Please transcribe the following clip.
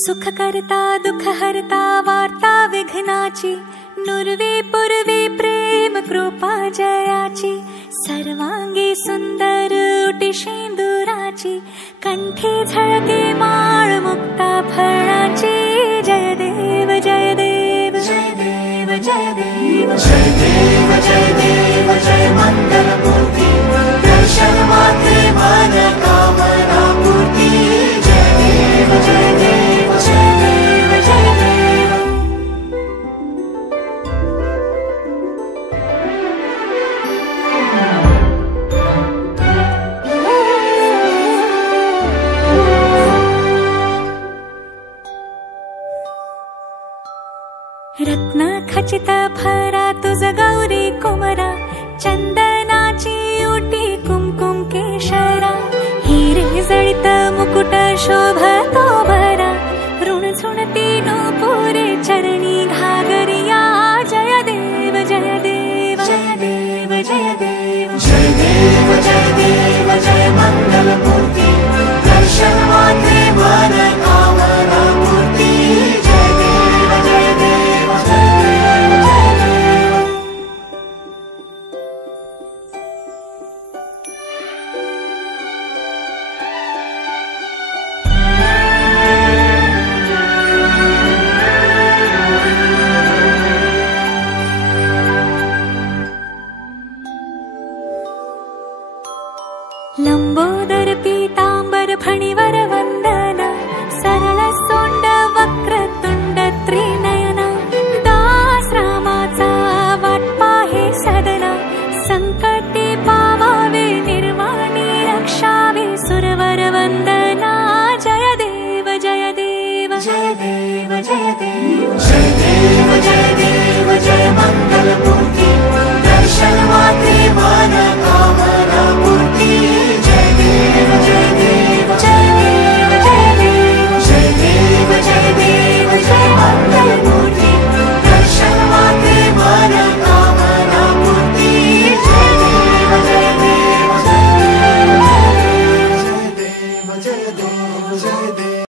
सुख करता दुख हरता वार्ता विघ्नाची, नुरवे पुरवे प्रेम कृपा जयाची, सर्वांगी सुंदर उटी शेंदुराची, कंठी झळके माळ मुक्ता फळाची। जय देव जय देव जय देव जय देव जय देव जय देव जय मंगल मूर्ती, दर्शन मात्रे मन कामना पूर्ती। जय देव जय देव जय देव जय देव। रत्न खचित भरा तुझ गौरी कुमरा, चंदनाची उटी कुमकुम केशरा, हिरे जडित मुकुट शोभतो